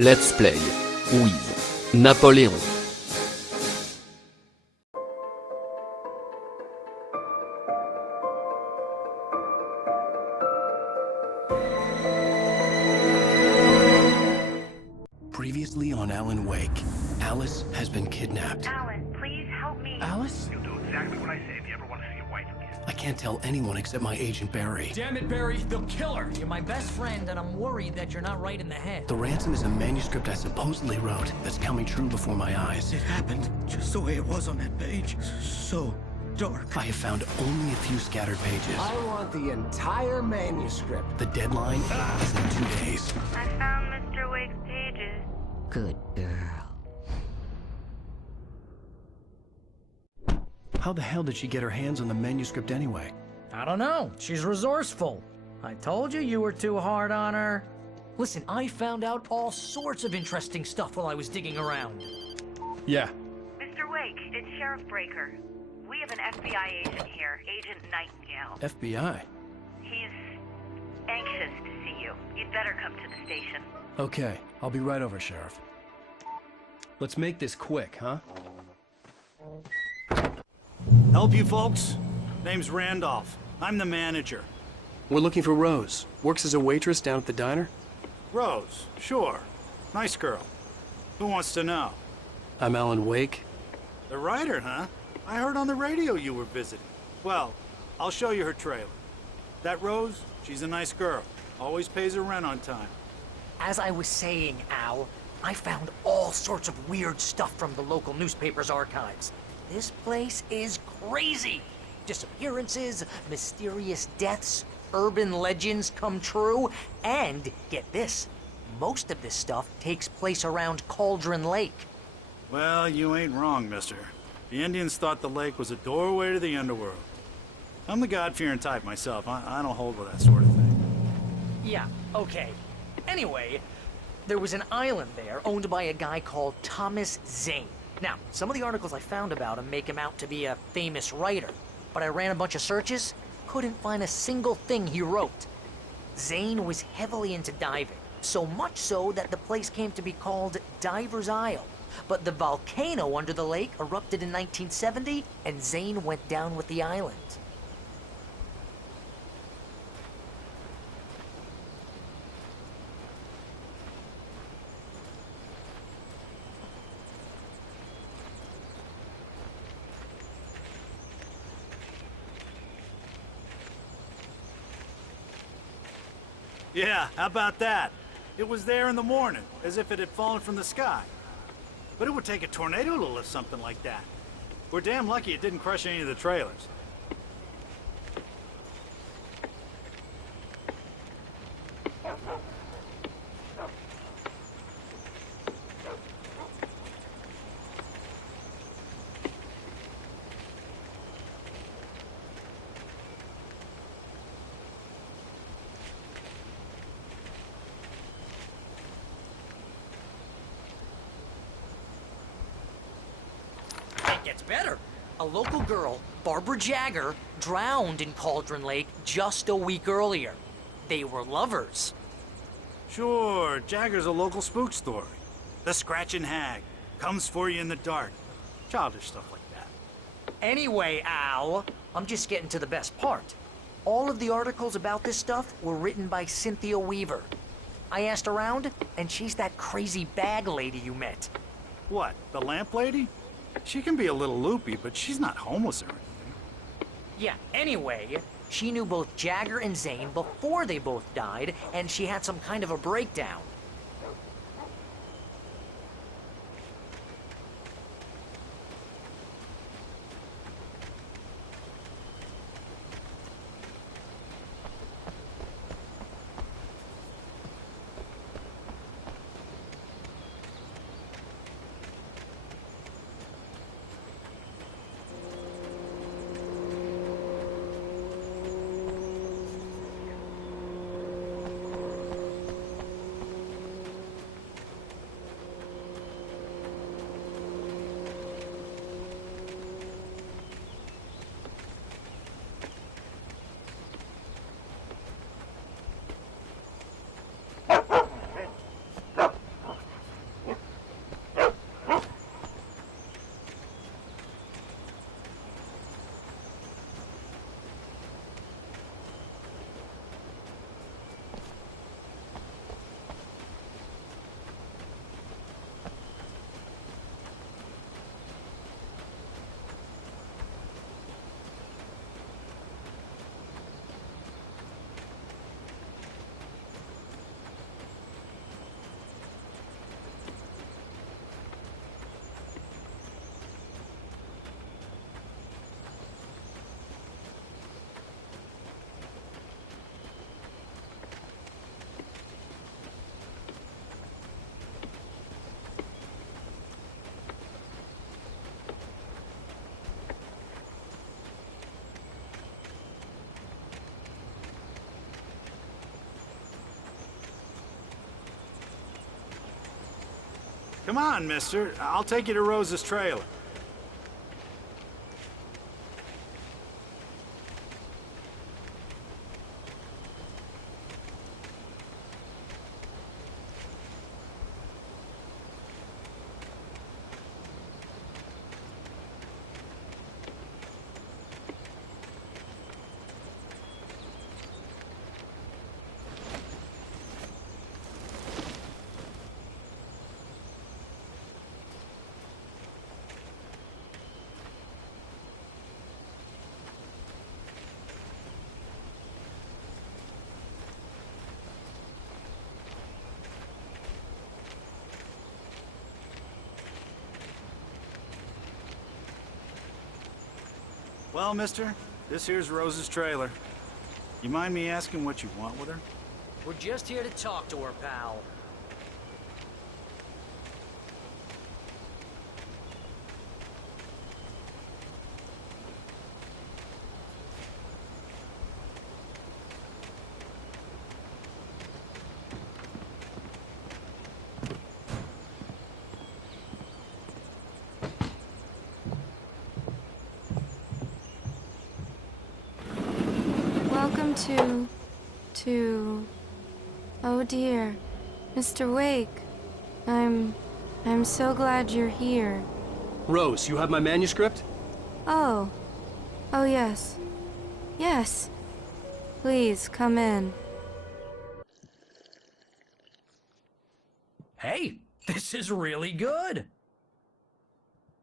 Let's play with Napoleon. Previously on Alan Wake, Alice has been kidnapped. Alan, please help me. Alice? You'll do exactly what I say if you ever want to see your wife again. I can't tell anyone except my agent Barry. Damn it, Barry, they'll kill her! You're my best friend, and I'm worried that you're not right in the head. The ransom is a manuscript I supposedly wrote that's coming true before my eyes. It happened just the way it was on that page. So dark. I have found only a few scattered pages. I want the entire manuscript. The deadline is in 2 days. I found Mr. Wake's pages. Good girl. How the hell did she get her hands on the manuscript anyway? I don't know. She's resourceful. I told you you were too hard on her. Listen, I found out all sorts of interesting stuff while I was digging around. Yeah. Mr. Wake, it's Sheriff Breaker. We have an FBI agent here, Agent Nightingale. FBI? He's anxious to see you. You'd better come to the station. Okay, I'll be right over, Sheriff. Let's make this quick, huh? Help you folks? Name's Randolph. I'm the manager. We're looking for Rose. Works as a waitress down at the diner. Rose, sure. Nice girl. Who wants to know? I'm Alan Wake. The writer, huh? I heard on the radio you were visiting. Well, I'll show you her trailer. That Rose, she's a nice girl. Always pays her rent on time. As I was saying, Al, I found all sorts of weird stuff from the local newspaper's archives. This place is crazy. Disappearances, mysterious deaths, urban legends come true, and get this, most of this stuff takes place around Cauldron Lake. Well, you ain't wrong, mister. The Indians thought the lake was a doorway to the underworld. I'm the God-fearing type myself. I don't hold with that sort of thing. Yeah, okay. Anyway, there was an island there owned by a guy called Thomas Zane. Now, some of the articles I found about him make him out to be a famous writer, but I ran a bunch of searches, couldn't find a single thing he wrote. Zane was heavily into diving, so much so that the place came to be called Diver's Isle. But the volcano under the lake erupted in 1970, and Zane went down with the island. Yeah, how about that? It was there in the morning, as if it had fallen from the sky. But it would take a tornado to lift something like that. We're damn lucky it didn't crush any of the trailers. It gets better. A local girl, Barbara Jagger, drowned in Cauldron Lake just a week earlier. They were lovers. Sure, Jagger's a local spook story. The Scratching Hag. Comes for you in the dark. Childish stuff like that. Anyway, Al, I'm just getting to the best part. All of the articles about this stuff were written by Cynthia Weaver. I asked around, and she's that crazy bag lady you met. What, the lamp lady? She can be a little loopy, but she's not homeless or anything. Yeah, anyway, she knew both Jagger and Zane before they both died, and she had some kind of a breakdown. Come on, mister. I'll take you to Rose's trailer. Well, mister, this here's Rose's trailer. You mind me asking what you want with her? We're just here to talk to her, pal. Welcome oh dear, Mr. Wake. I'm so glad you're here. Rose, you have my manuscript? Oh yes. Yes. Please, come in. Hey, this is really good.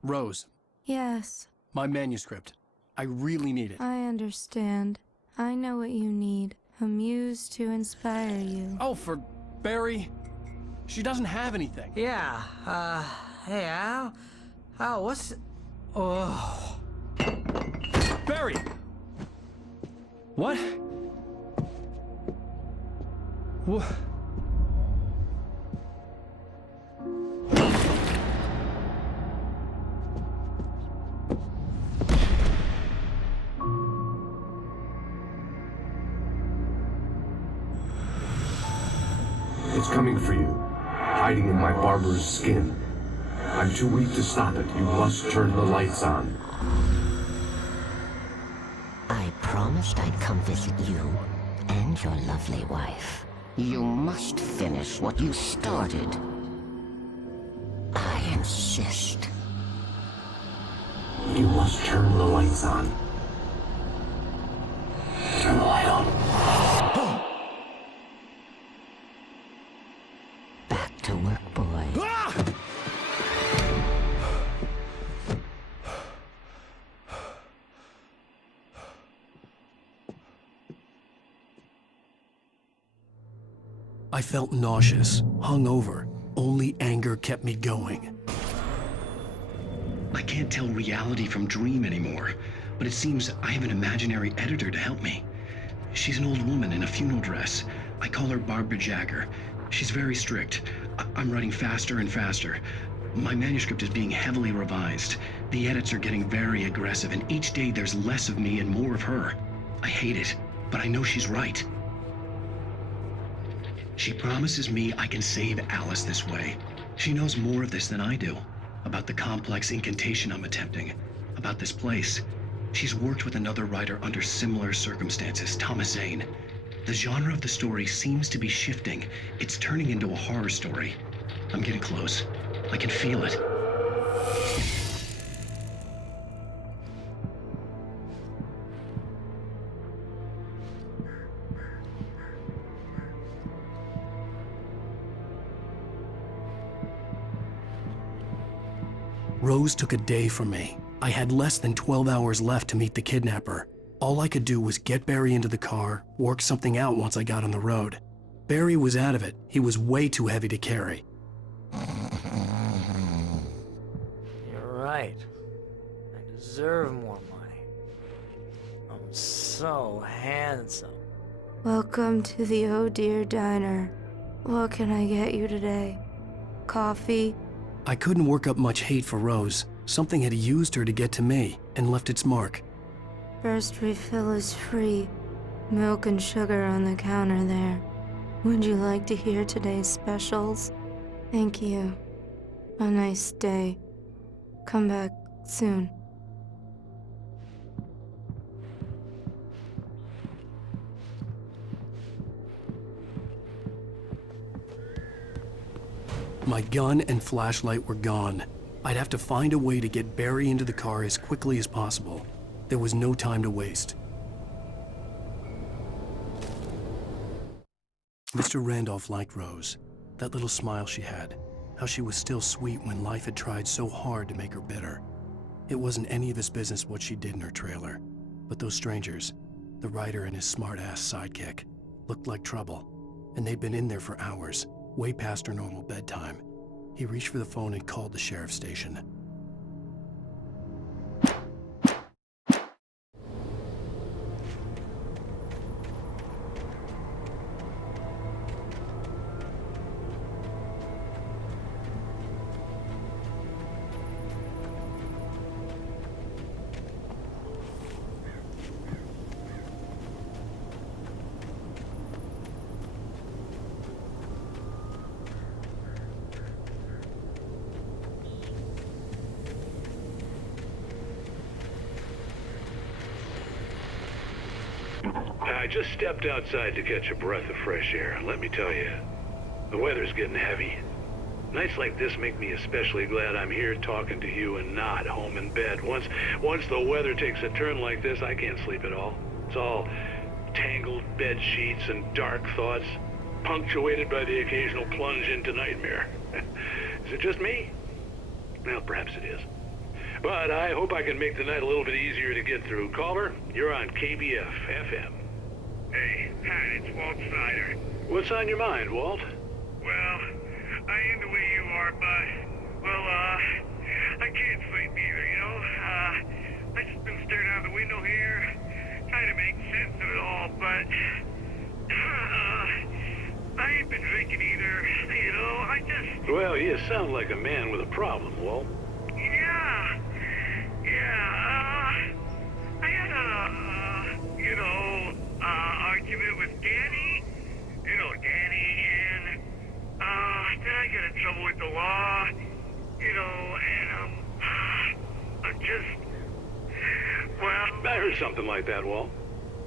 Rose, Yes, my manuscript. I really need it. I understand. I know what you need. A muse to inspire you. Oh, for Barry? She doesn't have anything. Yeah, hey, Al? Al, what's... Oh... Barry! What? What? It's coming for you, hiding in my barber's skin. I'm too weak to stop it. You must turn the lights on. I promised I'd come visit you and your lovely wife. You must finish what you started. I insist. You must turn the lights on. Turn the light on. Back to work, boy. I felt nauseous, hungover. Only anger kept me going. I can't tell reality from dream anymore, but it seems I have an imaginary editor to help me. She's an old woman in a funeral dress. I call her Barbara Jagger. She's very strict. I'm writing faster and faster. My manuscript is being heavily revised. The edits are getting very aggressive, and each day there's less of me and more of her. I hate it, but I know she's right. She promises me I can save Alice this way. She knows more of this than I do. About the complex incantation I'm attempting. About this place. She's worked with another writer under similar circumstances, Thomas Zane. The genre of the story seems to be shifting. It's turning into a horror story. I'm getting close. I can feel it. Rose took a day from me. I had less than 12 hours left to meet the kidnapper. All I could do was get Barry into the car, work something out once I got on the road. Barry was out of it. He was way too heavy to carry. You're right. I deserve more money. I'm so handsome. Welcome to the Oh Dear Diner. What can I get you today? Coffee? I couldn't work up much hate for Rose. Something had used her to get to me and left its mark. First refill is free. Milk and sugar on the counter there. Would you like to hear today's specials? Thank you. A nice day. Come back soon. My gun and flashlight were gone. I'd have to find a way to get Barry into the car as quickly as possible. There was no time to waste. Mr. Randolph liked Rose. That little smile she had. How she was still sweet when life had tried so hard to make her bitter. It wasn't any of his business what she did in her trailer. But those strangers, the writer and his smart-ass sidekick, looked like trouble. And they'd been in there for hours, way past her normal bedtime. He reached for the phone and called the sheriff's station. I just stepped outside to catch a breath of fresh air. Let me tell you, the weather's getting heavy. Nights like this make me especially glad I'm here talking to you and not home in bed. Once the weather takes a turn like this, I can't sleep at all. It's all tangled bed sheets and dark thoughts, punctuated by the occasional plunge into nightmare. Is it just me? Well, perhaps it is. But I hope I can make the night a little bit easier to get through. Caller, you're on KBF FM. Hey, Pat, it's Walt Snyder. What's on your mind, Walt? Well, I am the way you are, but, well, I can't sleep either, you know? I just been staring out the window here, trying to make sense of it all, but, I ain't been drinking either, you know? I just... Well, you sound like a man with a problem, Walt. I had a, argument with Danny. You know, Danny, and, then I got in trouble with the law, you know, and, I'm just, well... I heard something like that, Walt.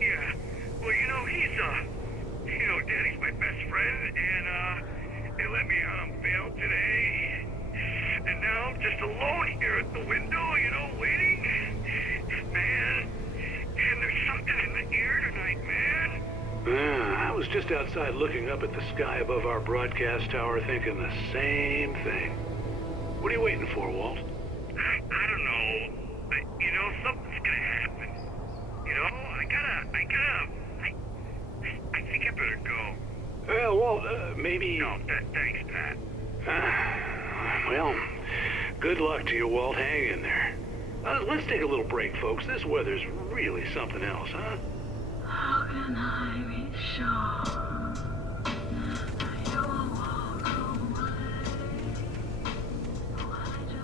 Yeah, well, you know, Danny's my best friend, and, they let me out on bail today. And now I'm just alone here at the window, you know, waiting. Man, and there's something in the air tonight, man. I was just outside looking up at the sky above our broadcast tower thinking the same thing. What are you waiting for, Walt? I don't know. You know, something's gonna happen. You know, I think I better go. Well, Walt, maybe... No, thanks, Pat. Well, good luck to you, Walt. Hang in there. Let's take a little break, folks. This weather's really something else, huh? How can I be sure that you will walk away? Why do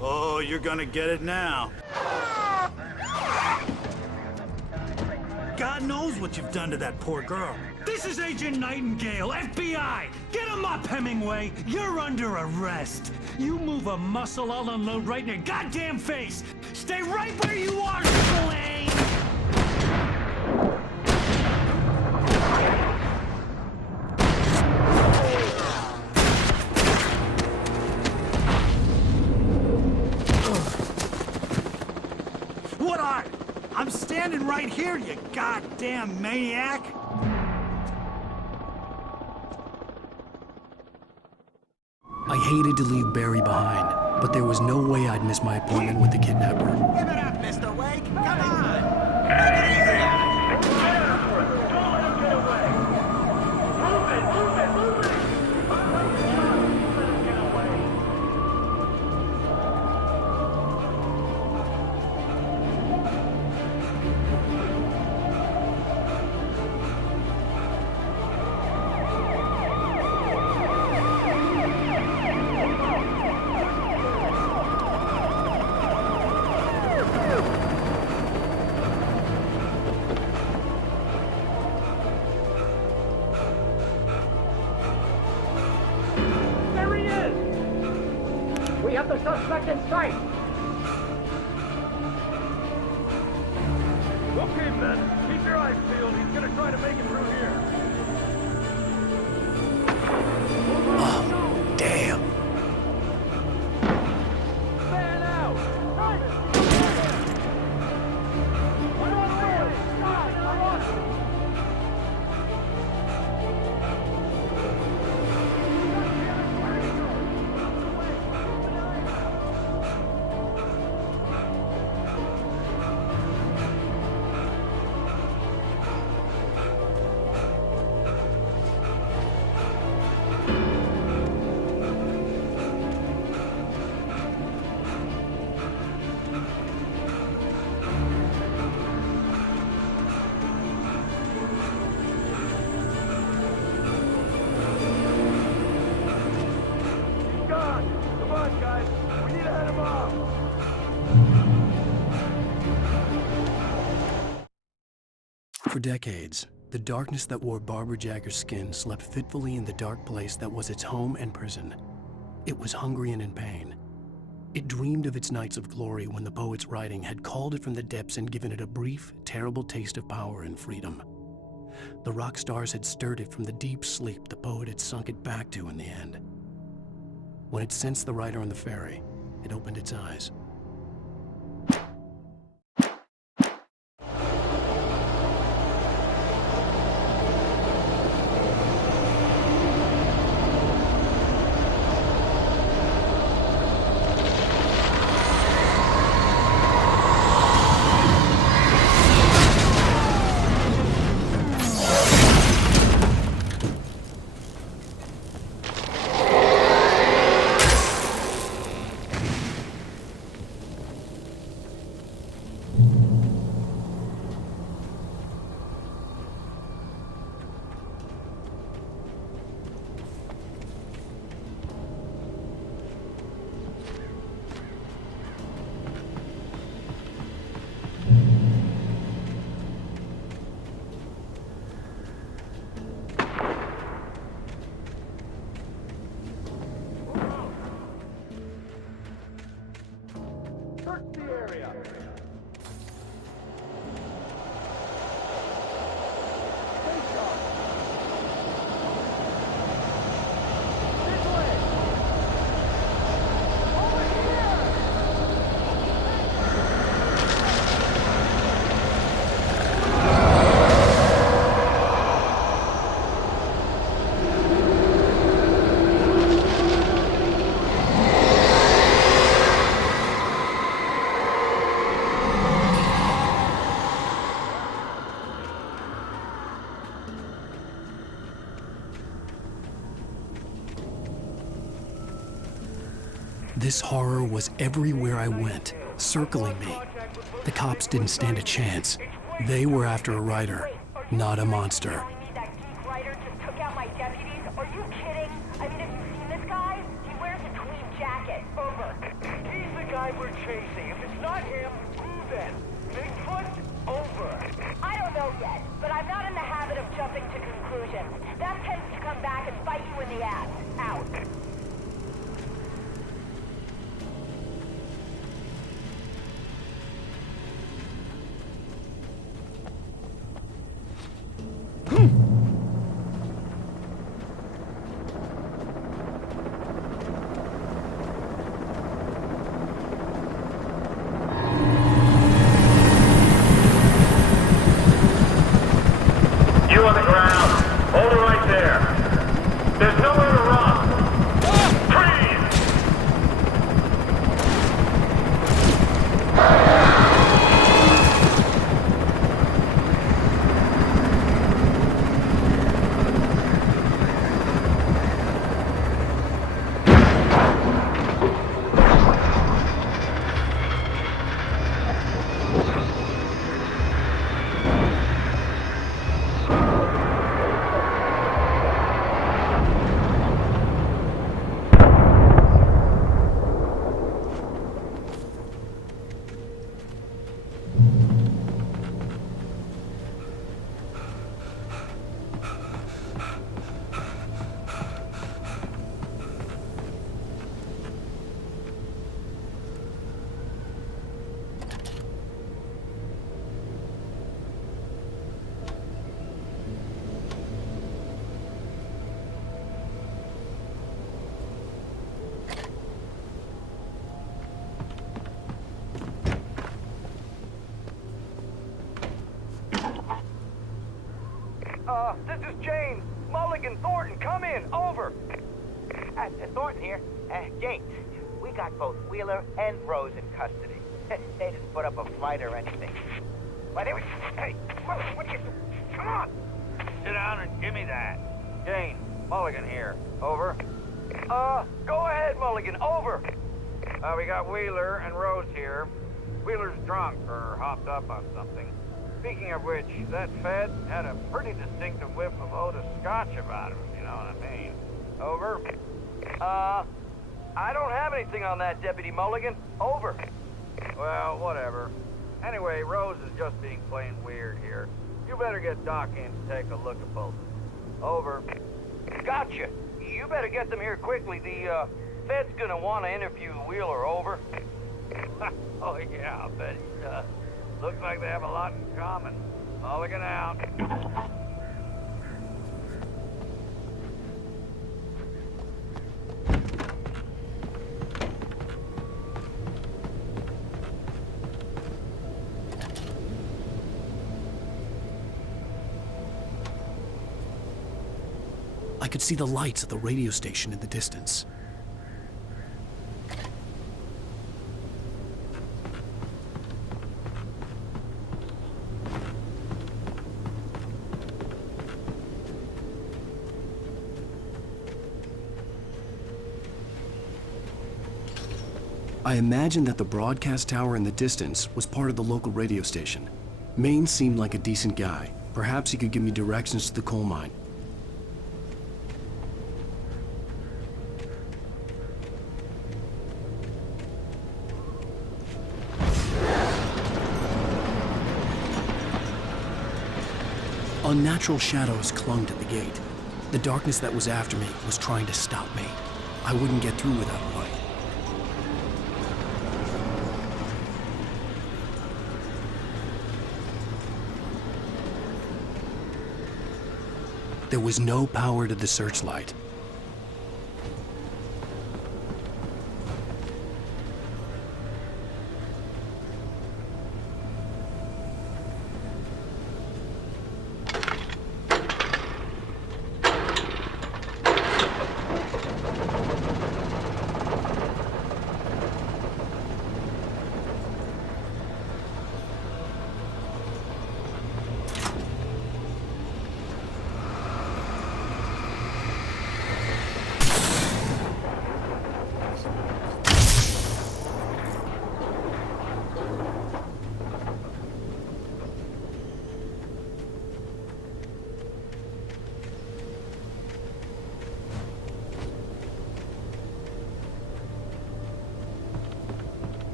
Oh, you're gonna get it now. God knows what you've done to that poor girl. This is Agent Nightingale, FBI! Get him up, Hemingway! You're under arrest! You move a muscle, I'll unload right in your goddamn face! Stay right where you are, Spillane! I'm standing right here, you goddamn maniac! I hated to leave Barry behind, but there was no way I'd miss my appointment with the kidnapper. Give it up, Mr. Wake! Come on! Take it easy! Don't let him get away! Move it! Move it! Move it! got the suspect in sight! Okay, men. Keep your eyes peeled. He's gonna try to make it through here. Oh, damn. Man out! For decades, the darkness that wore Barbara Jagger's skin slept fitfully in the dark place that was its home and prison. It was hungry and in pain. It dreamed of its nights of glory when the poet's writing had called it from the depths and given it a brief, terrible taste of power and freedom. The rock stars had stirred it from the deep sleep the poet had sunk it back to in the end. When it sensed the writer on the ferry, it opened its eyes. Search the area. Stay sharp. This way. Over here. This horror was everywhere I went, circling me. The cops didn't stand a chance. They were after a writer, not a monster. That geek writer just took out my deputies? Are you kidding? I mean, have you seen this guy? He wears a tweed jacket. Over. He's the guy we're chasing. If it's not him, who then? Bigfoot? Over. I don't know yet, but I'm not in the habit of jumping to conclusions. That tends to come back and bite you in the ass. Out. This is James. Mulligan, Thornton, come in. Over. Thornton here. James, we got both Wheeler and Rose in custody. They didn't put up a fight or anything. But it was... Hey, Mulligan, what are you doing? Come on! Sit down and give me that. Jane, Mulligan here. Over. Go ahead, Mulligan. Over. We got Wheeler and Rose here. Wheeler's drunk or hopped up on something. Speaking of which, that Fed had a pretty distinctive whiff of Otis Scotch about him, if you know what I mean. Over. I don't have anything on that, Deputy Mulligan. Over. Well, whatever. Anyway, Rose is just being plain weird here. You better get Doc in to take a look at both. Over. Gotcha. You better get them here quickly. The, Fed's gonna want to interview Wheeler. Over. Oh, yeah, I bet he does. Looks like they have a lot in common. Mulligan out. I could see the lights of the radio station in the distance. I imagined that the broadcast tower in the distance was part of the local radio station. Maine seemed like a decent guy. Perhaps he could give me directions to the coal mine. Unnatural shadows clung to the gate. The darkness that was after me was trying to stop me. I wouldn't get through without a light. There was no power to the searchlight.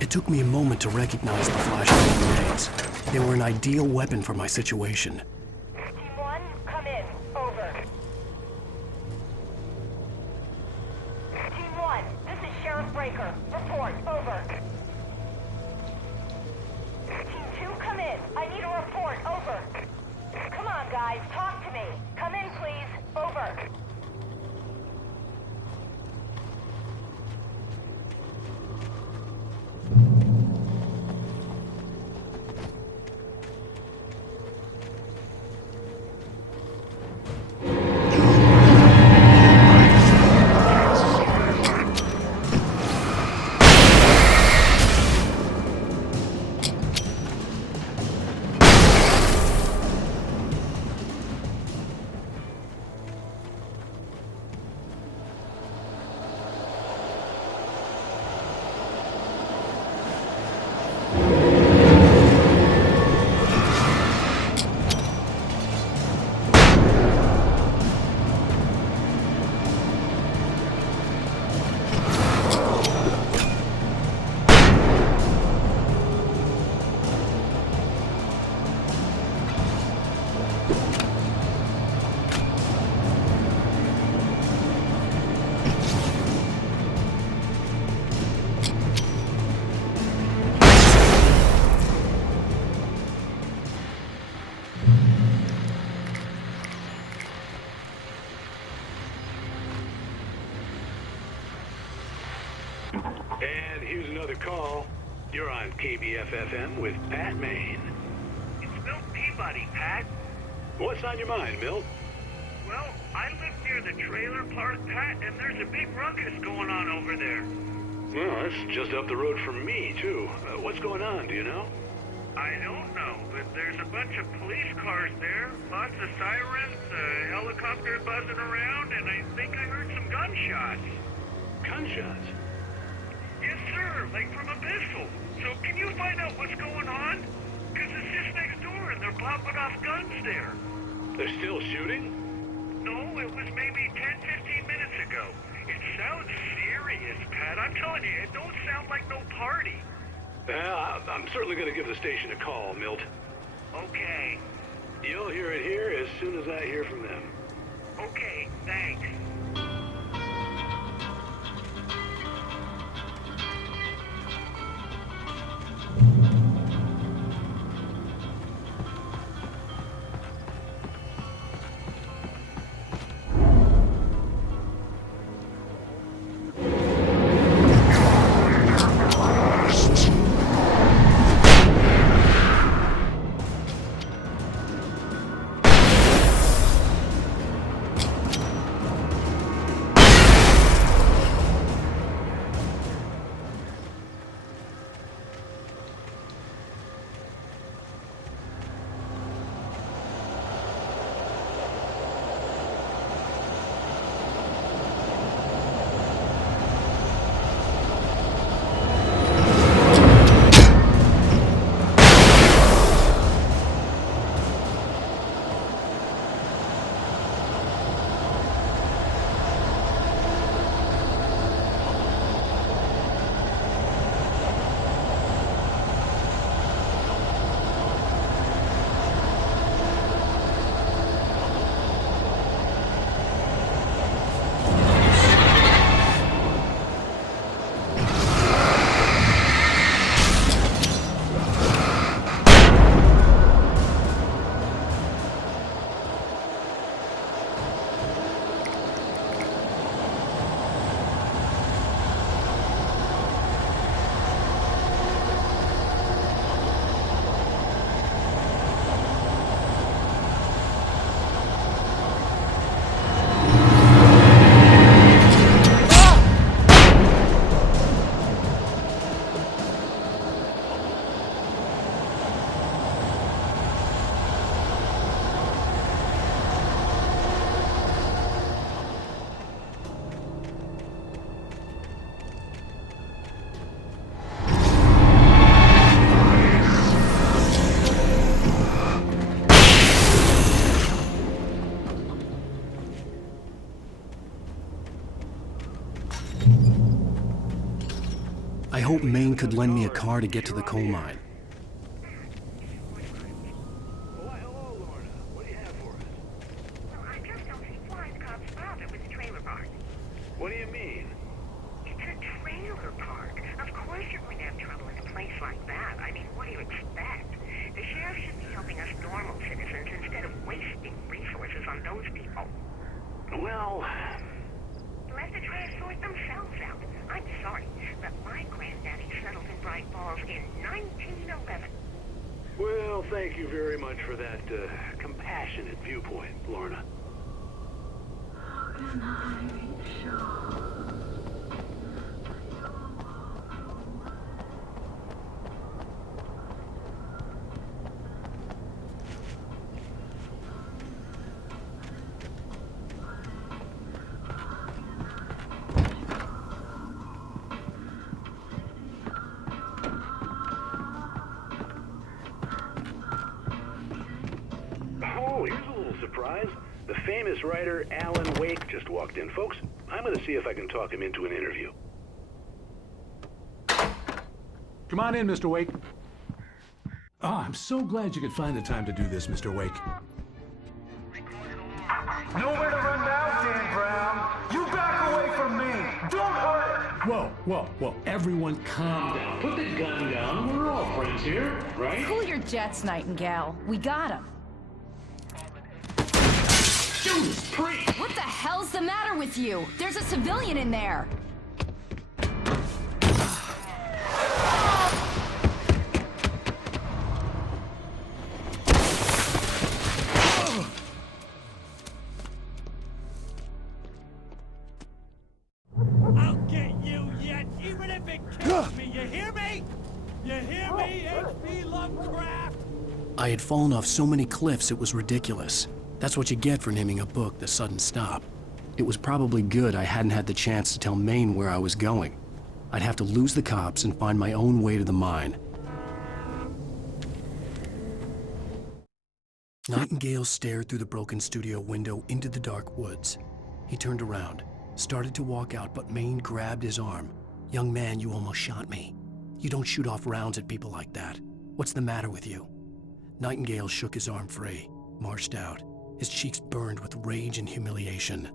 It took me a moment to recognize the flashing grenades. They were an ideal weapon for my situation. Team 1, come in. Over. Team 1, this is Sheriff Breaker. Report. Over. Team 2, come in. I need a report. Over. Come on, guys. Talk to me. Come in, please. Over. Here's another call. You're on KBFFM with Pat Maine. It's Milt Peabody, Pat. What's on your mind, Milt? Well, I live near the trailer park, Pat, and there's a big ruckus going on over there. Well, that's just up the road from me, too. What's going on, do you know? I don't know, but there's a bunch of police cars there, lots of sirens, a helicopter buzzing around, and I think I heard some gunshots. Gunshots? Yes, sir, like from a pistol. So can you find out what's going on? Because it's just next door and they're popping off guns there. They're still shooting? No, it was maybe 10-15 minutes ago. It sounds serious, Pat. I'm telling you, it don't sound like no party. I'm certainly going to give the station a call, Milt. Okay. You'll hear it here as soon as I hear from them. Okay, thanks. I hope Maine could lend me a car to get to the coal mine. Hello, Lorna. What do you have for us? Well, I just don't see why the cops bothered with the trailer park. What do you mean? It's a trailer park. Of course you're going to have trouble in a place like that. I mean, what do you expect? The sheriff should be helping us normal citizens instead of wasting resources on those people. Well... Let the trash sort themselves out. I'm sorry, but my granddaddy settled in Bright Falls in 1911. Well, thank you very much for that compassionate viewpoint, Lorna. How can I be sure? Oh, here's a little surprise. The famous writer Alan Wake just walked in. Folks, I'm going to see if I can talk him into an interview. Come on in, Mr. Wake. Oh, I'm so glad you could find the time to do this, Mr. Wake. Nowhere to run now, Dan Brown. You back away from me. Don't hurt. Whoa. Everyone calm down. Put the gun down. We're all friends here, right? Cool your jets, Nightingale. We got him. Judas Priest! What the hell's the matter with you? There's a civilian in there. I had fallen off so many cliffs it was ridiculous. That's what you get for naming a book The Sudden Stop. It was probably good I hadn't had the chance to tell Maine where I was going. I'd have to lose the cops and find my own way to the mine. Nightingale stared through the broken studio window into the dark woods. He turned around, started to walk out, but Maine grabbed his arm. "Young man, you almost shot me. You don't shoot off rounds at people like that. What's the matter with you?" Nightingale shook his arm free, marched out. His cheeks burned with rage and humiliation.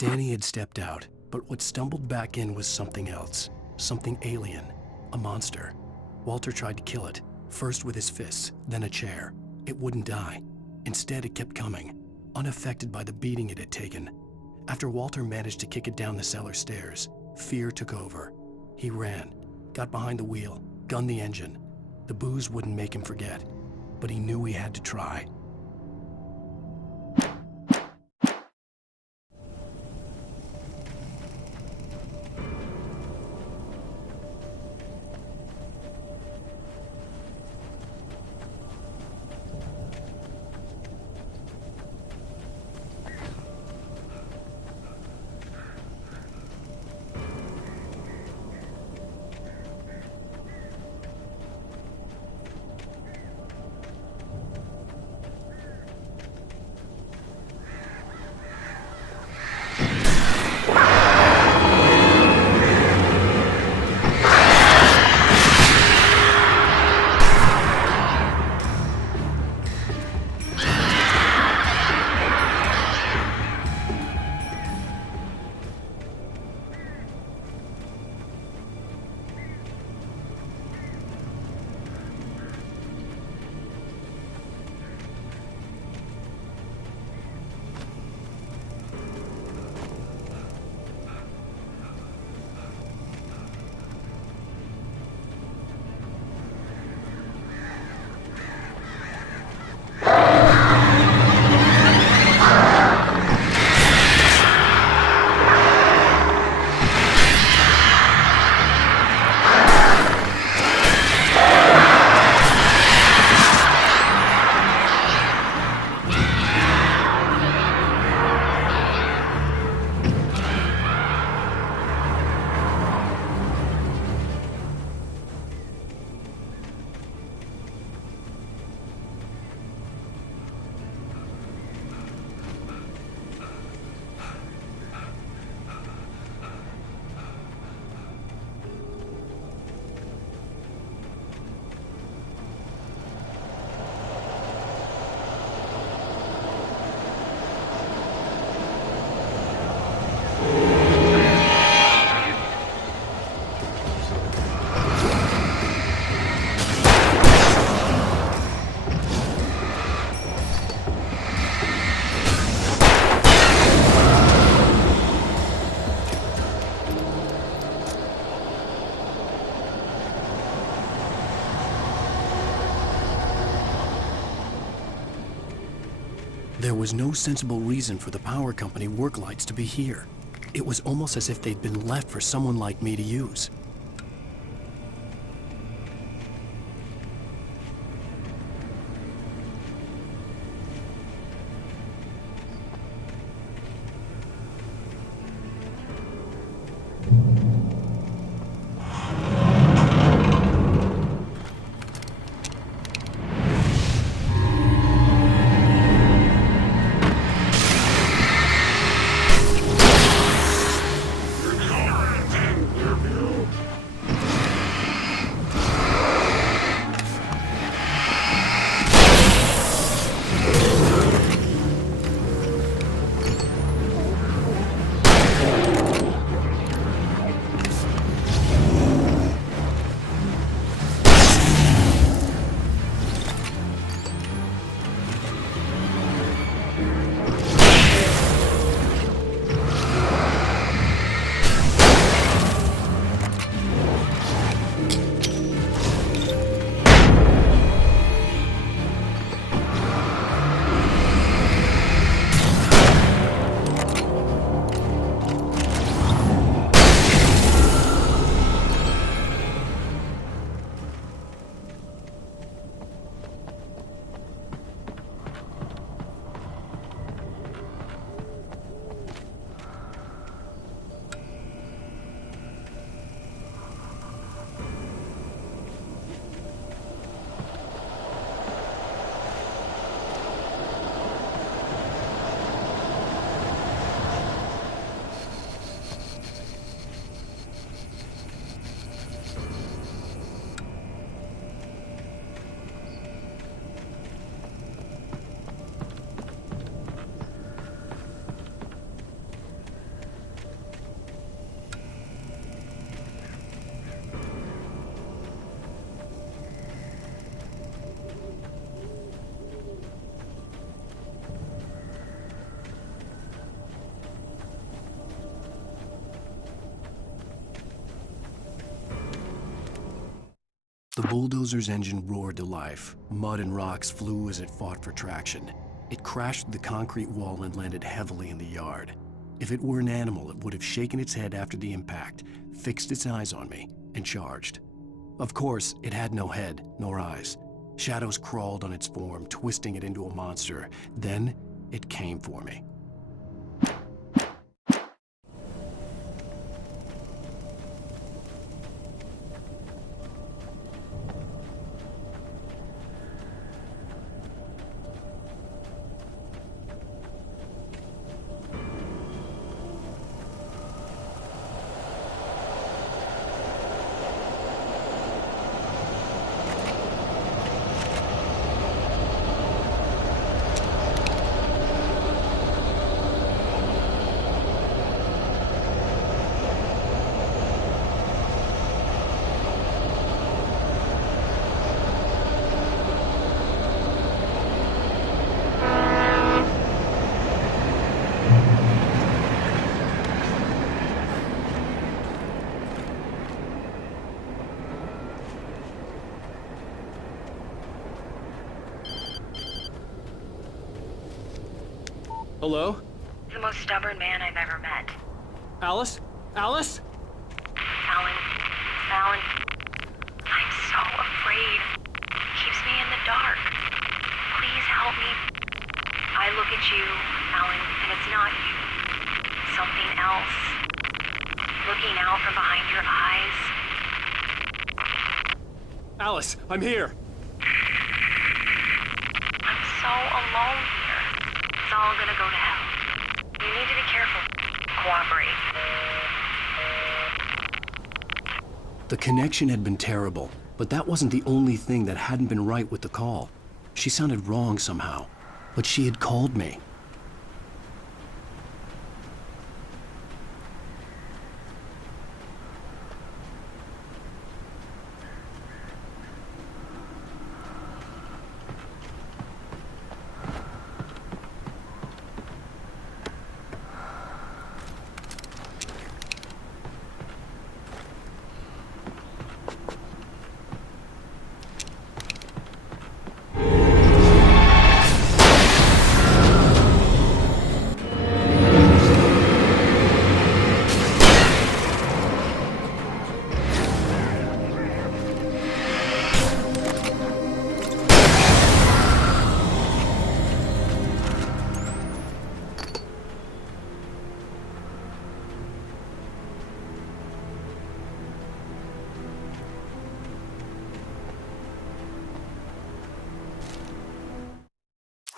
Danny had stepped out, but what stumbled back in was something else. Something alien. A monster. Walter tried to kill it, first with his fists, then a chair. It wouldn't die. Instead, it kept coming, unaffected by the beating it had taken. After Walter managed to kick it down the cellar stairs, fear took over. He ran, got behind the wheel, gunned the engine. The booze wouldn't make him forget, but he knew he had to try. There was no sensible reason for the power company work lights to be here. It was almost as if they'd been left for someone like me to use. The bulldozer's engine roared to life. Mud and rocks flew as it fought for traction. It crashed through the concrete wall and landed heavily in the yard. If it were an animal, it would have shaken its head after the impact, fixed its eyes on me, and charged. Of course, it had no head, nor eyes. Shadows crawled on its form, twisting it into a monster. Then, it came for me. Hello? The most stubborn man I've ever met. Alice? Alice? Alan, I'm so afraid. He keeps me in the dark. Please help me. I look at you, Alan, and it's not you. Something else. Looking out from behind your eyes. Alice, I'm here. I'm so alone here. It's all gonna go to hell. You need to be careful. Cooperate. The connection had been terrible, but that wasn't the only thing that hadn't been right with the call. She sounded wrong somehow, but she had called me.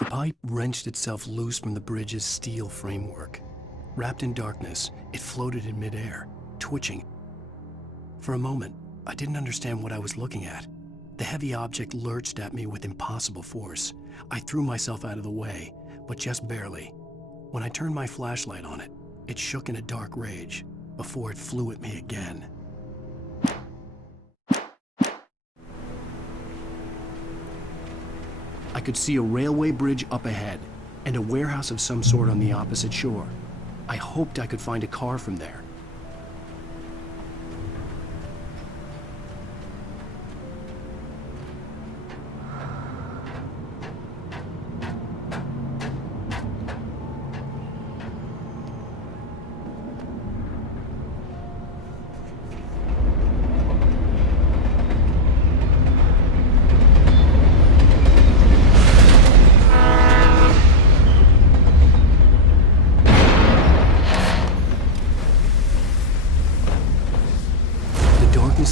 pipe wrenched itself loose from the bridge's steel framework. Wrapped in darkness, it floated in midair, twitching. For a moment, I didn't understand what I was looking at. The heavy object lurched at me with impossible force. I threw myself out of the way, but just barely. When I turned my flashlight on it, it shook in a dark rage before it flew at me again. I could see a railway bridge up ahead and a warehouse of some sort on the opposite shore. I hoped I could find a car from there.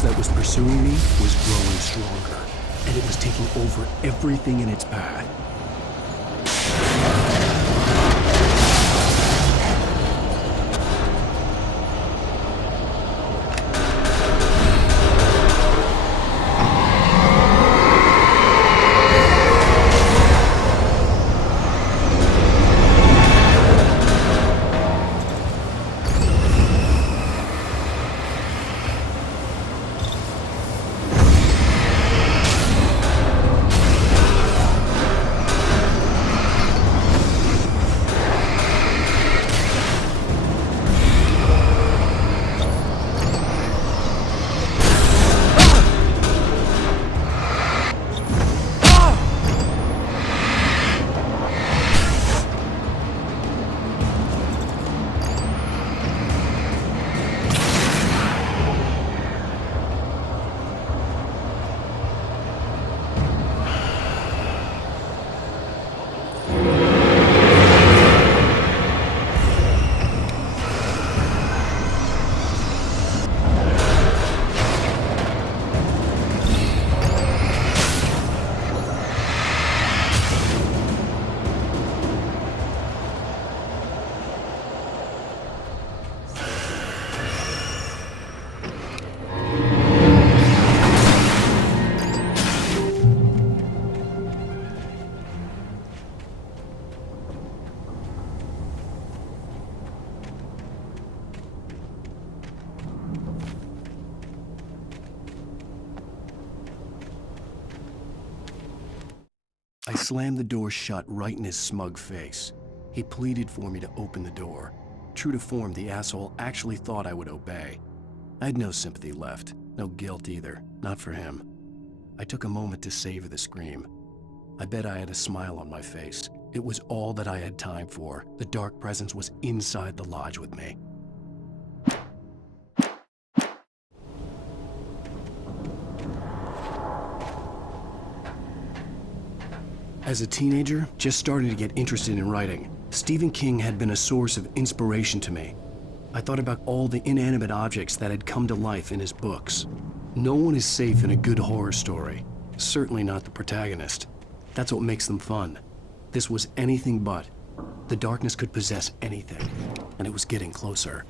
That was pursuing me was growing stronger, and it was taking over everything in its path. I slammed the door shut right in his smug face. He pleaded for me to open the door. True to form, the asshole actually thought I would obey. I had no sympathy left, no guilt either, not for him. I took a moment to savor the scream. I bet I had a smile on my face. It was all that I had time for. The dark presence was inside the lodge with me. As a teenager, just starting to get interested in writing, Stephen King had been a source of inspiration to me. I thought about all the inanimate objects that had come to life in his books. No one is safe in a good horror story, certainly not the protagonist. That's what makes them fun. This was anything but. The darkness could possess anything, and it was getting closer.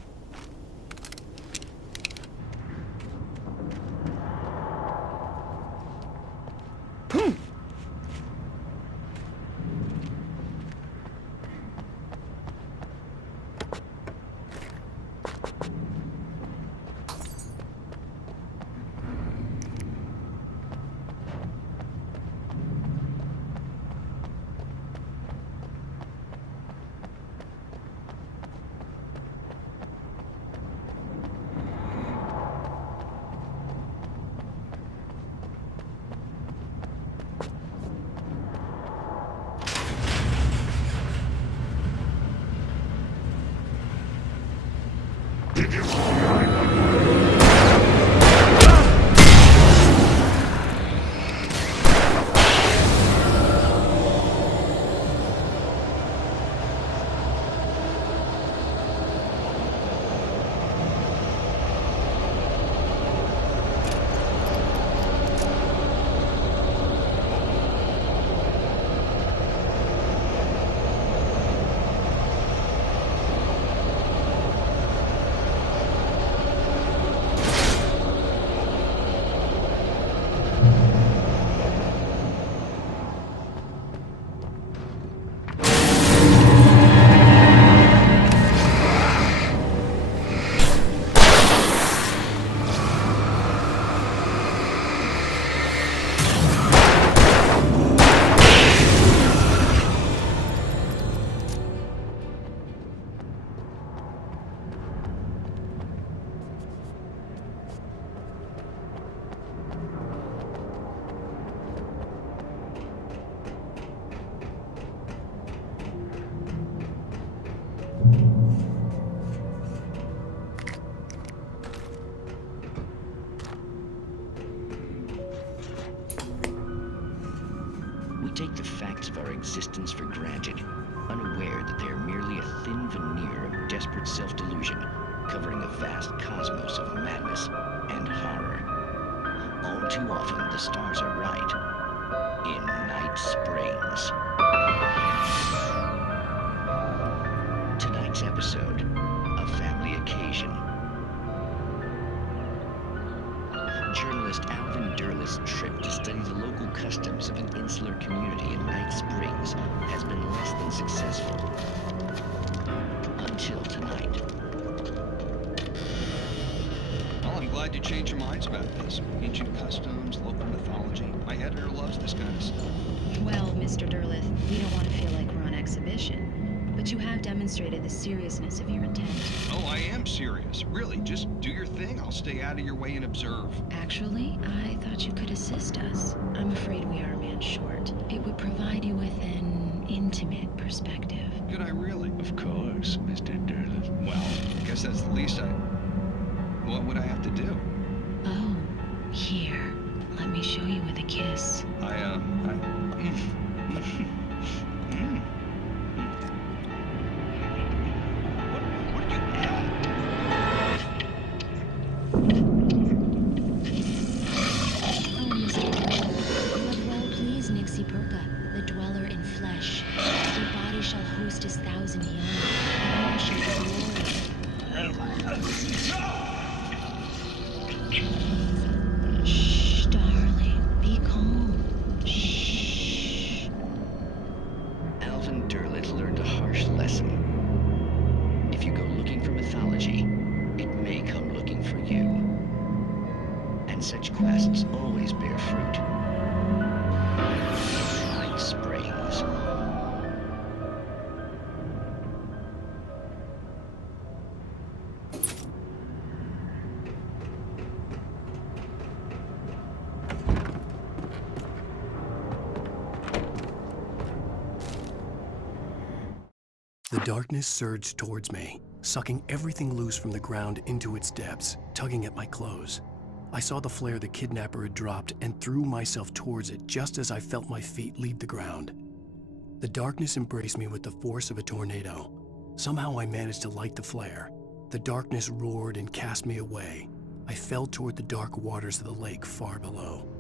of our existence for granted, unaware that they are merely a thin veneer of desperate self-delusion, covering a vast cosmos of madness and horror. All too often, the stars are right. In Night Springs. Tonight's episode, A Family Occasion. Journalist Alvin Derleth's trip to study the local customs of an insular community in Night Springs has been less than successful. Until tonight. Well, I'm glad you changed your minds about this. Ancient customs, local mythology. My editor loves this kind of stuff. Well, Mr. Derleth, we don't want to feel like we're on exhibition. But you have demonstrated the seriousness of your intent. Oh, I am serious. Really, just do your thing. I'll stay out of your way and observe. Actually, I thought you could assist us. I'm afraid we are a man short. It would provide you with an intimate perspective. Could I really? Of course, Mr. Derleth. Well, I guess that's the least What would I have to do? Oh, here. Let me show you with a kiss. Shh, darling. Be calm. Shh. Alvin Derleth learned a harsh lesson. If you go looking for mythology, it may come looking for you. And such quests always bear fruit. Night Springs. The darkness surged towards me, sucking everything loose from the ground into its depths, tugging at my clothes. I saw the flare the kidnapper had dropped and threw myself towards it just as I felt my feet leave the ground. The darkness embraced me with the force of a tornado. Somehow I managed to light the flare. The darkness roared and cast me away. I fell toward the dark waters of the lake far below.